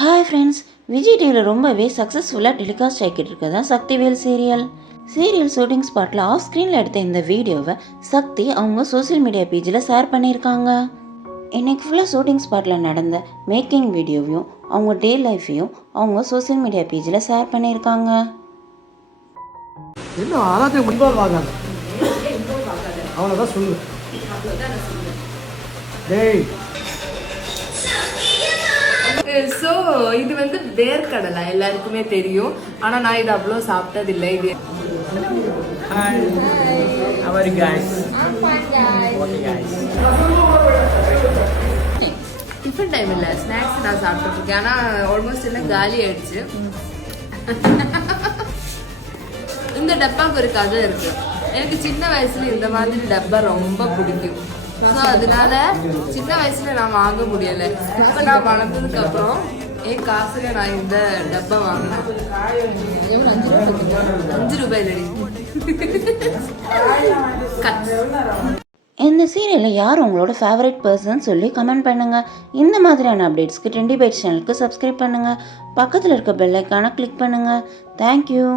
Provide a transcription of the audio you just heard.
Hi friends, Vijay டிவியில் ரொம்பவே சக்ஸஸ்ஃபுல்லாக டெலிகாஸ்ட் ஆகிக்கிட்டு இருக்கதான் சக்திவேல் சீரியல் ஷூட்டிங் ஸ்பாட்டில் ஆஃப் ஸ்க்ரீனில் எடுத்த இந்த வீடியோவை சக்தி அவங்க சோசியல் மீடியா பேஜில் ஷேர் பண்ணியிருக்காங்க. இன்றைக்கி ஃபுல்லாக ஷூட்டிங் ஸ்பாட்டில் நடந்த மேக்கிங் வீடியோவையும் அவங்க டே லைஃப்பையும் அவங்க சோசியல் மீடியா பேஜில் ஷேர் பண்ணியிருக்காங்க. ஸோ இது வந்து வேர்க்கடலை எல்லாருக்குமே தெரியும். ஆனால் நான் இது அவ்வளோ சாப்பிட்டதில்லை. இது டிஃபன் டைம் இல்லை, ஸ்நாக்ஸ் நான் சாப்பிட்டுருக்கேன். ஆனால் ஆல்மோஸ்ட் எல்லாம் காலி ஆயிடுச்சு. இந்த டப்பாவுக்கு ஒரு கதை இருக்கு. எனக்கு சின்ன வயசுல இந்த மாதிரி டப்பா ரொம்ப பிடிக்கும். ஸோ அதனால சின்ன வயசுல நான் வாங்க முடியலை. இப்போ நான் வளர்ந்ததுக்கு அப்புறம் என் காசுல நான் இந்த டப்பா வாங்கினேன். 5 ரூபாய். இந்த சீரியலில் யார் உங்களோட ஃபேவரட் பர்சன் சொல்லி கமெண்ட் பண்ணுங்கள். இந்த மாதிரியான அப்டேட்ஸ்க்கு ட்ரெண்டி பைட்ஸ் சேனலுக்கு சப்ஸ்கிரைப் பண்ணுங்கள். பக்கத்தில் இருக்க பெல் ஐக்கானை கிளிக் பண்ணுங்கள். தேங்க்யூ.